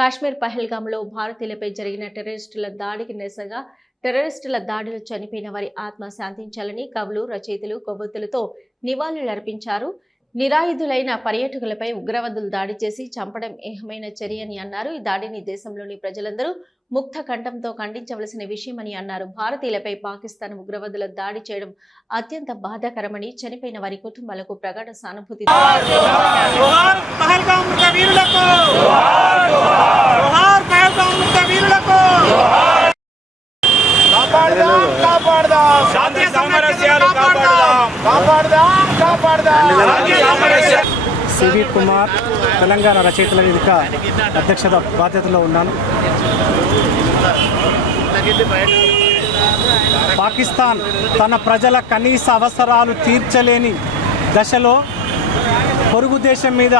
కాశ్మీర్ పహల్గాంలో భారతీయులపై జరిగిన టెర్రరిస్టుల దాడికి నిరసనగా టెర్రరిస్టుల దాడిలో చనిపోయిన వారి ఆత్మ శాంతించాలని కవులు, రచయితలు కొవ్వొత్తులతో నివాళులర్పించారు. నిరాయుధులైన పర్యాటకులపై ఉగ్రవాదులు దాడి చేసి చంపడం ఏహమైన చర్య అని అన్నారు. ఈ దాడిని దేశంలోని ప్రజలందరూ ముక్త కంఠంతో ఖండించవలసిన విషయమని అన్నారు. భారతీయులపై పాకిస్తాన్ ఉగ్రవాదుల దాడి చేయడం అత్యంత బాధాకరమని, చనిపోయిన వారి కుటుంబాలకు ప్రగాఢ సానుభూతి సివి కుమార్ తెలంగాణ రచయితల వేదిక అధ్యక్షత బాధ్యతలో ఉన్నాను. పాకిస్తాన్ తన ప్రజల కనీస అవసరాలు తీర్చలేని దశలో పొరుగు దేశం మీద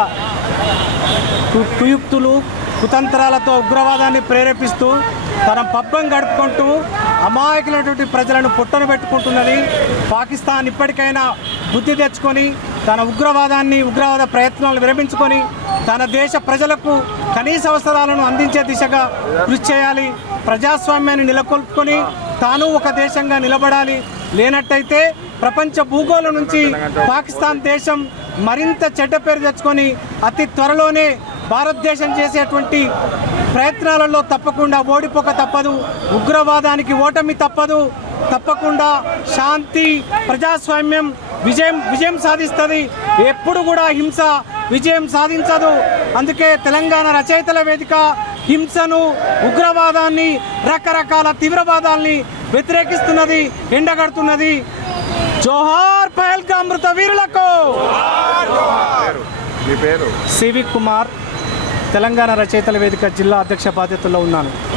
కుయుక్తులు, కుతంత్రాలతో ఉగ్రవాదాన్ని ప్రేరేపిస్తూ తన పబ్బం గడుపుకుంటూ అమాయకులైనటువంటి ప్రజలను పుట్టను పెట్టుకుంటున్నది. పాకిస్తాన్ ఇప్పటికైనా బుద్ధి తెచ్చుకొని తన ఉగ్రవాద ప్రయత్నాలు విరమించుకొని తన దేశ ప్రజలకు కనీస అవసరాలను అందించే దిశగా కృషి చేయాలి. ప్రజాస్వామ్యాన్ని నెలకొల్పుకొని తాను ఒక దేశంగా నిలబడాలి. లేనట్టయితే ప్రపంచ భూగోళం నుంచి పాకిస్తాన్ దేశం మరింత చెడ్డ పేరు తెచ్చుకొని అతి త్వరలోనే భారతదేశం చేసేటువంటి ప్రయత్నాలలో తప్పకుండా ఓడిపోక తప్పదు. ఉగ్రవాదానికి ఓటమి తప్పదు. తప్పకుండా శాంతి, ప్రజాస్వామ్యం విజయం సాధిస్తుంది. ఎప్పుడు కూడా హింస విజయం సాధించదు. అందుకే తెలంగాణ రచయితల వేదిక హింసను, ఉగ్రవాదాన్ని, రకరకాల తీవ్రవాదాల్ని వ్యతిరేకిస్తున్నది, ఎండగడుతున్నది. జోహార్ పహల్గాం మృత వీరులకు. సివి కుమార్ తెలంగాణ రచయితల వేదిక జిల్లా అధ్యక్ష బాధ్యతలో ఉన్నాను.